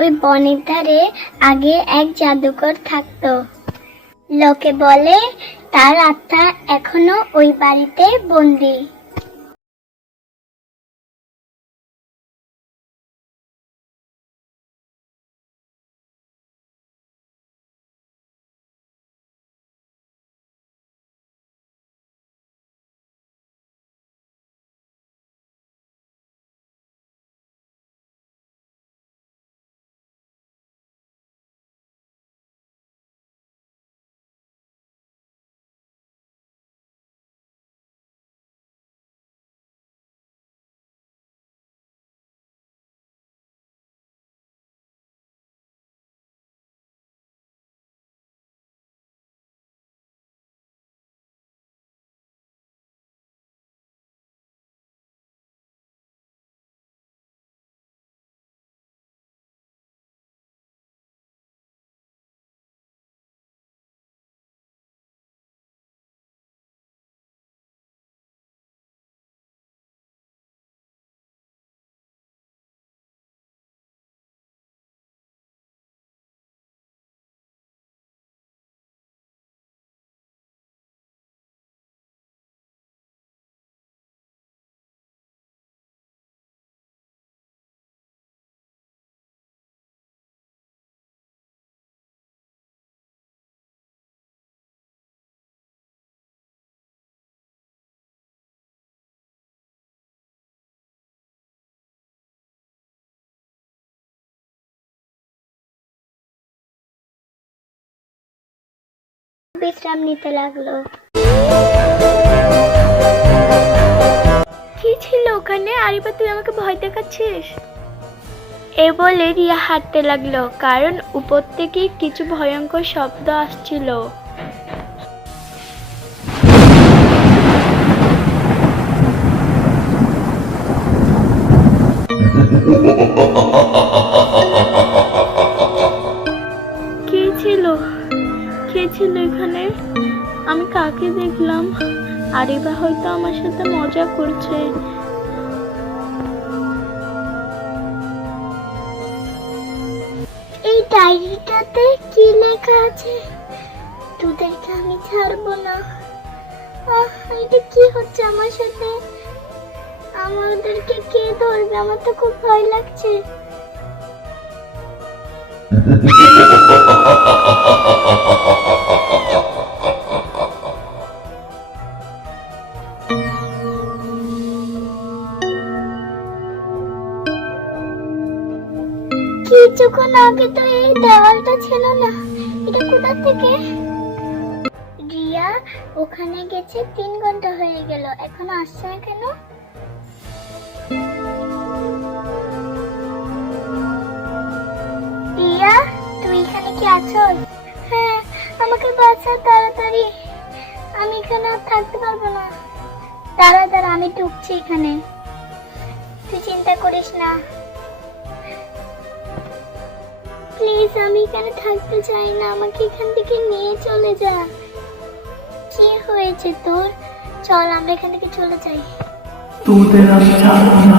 ওই বনের ধারে আগে এক জাদুকর থাকতো। লোকে বলে তার আত্মা এখনো ওই বাড়িতে বন্দি। বিশ্রাম নিতে লাগলো। কি ছিল ওখানে? আরিবা, তুই আমাকে ভয় দেখাচ্ছিস? এ বলে রিয়া হাঁটতে লাগলো, কারণ উপর থেকে কিছু ভয়ঙ্কর শব্দ আসছিল। কে ছিল এখানে? আমি কাকে দেখলাম? আরিবা হয়তো আমার সাথে মজা করছে। এই ডায়েরিটাতে কি লেখা আছে? তোদেরকে আমি ছাড়বো না। এটা কি হচ্ছে আমার সাথে? আমাদেরকে কে ধরবে? আমার তো খুব ভয় লাগছে। কিছুক্ষণ আগে তো এই দেওয়ালটা ছিল না, এটা কোথা থেকে? রিয়া ওখানে গেছে 3 ঘন্টা হয়ে গেল, এখনো আসছে না কেন? রিয়া, তুই এখানে কি আছো? হ্যাঁ, আমাকে বাঁচা তাড়াতাড়ি, আমি এখানে আর থাকতে পারবো না। দাঁড়া, আমি ঢুকছি এখানে, তুই চিন্তা করিস না। প্লিজ, আমি এখানে থাকতে চাই না, আমাকে এখান থেকে নিয়ে চলে যা। কি হয়েছে তোর? চল আমরা এখান থেকে চলে যাই। তোদের আমি ছাড়বো না।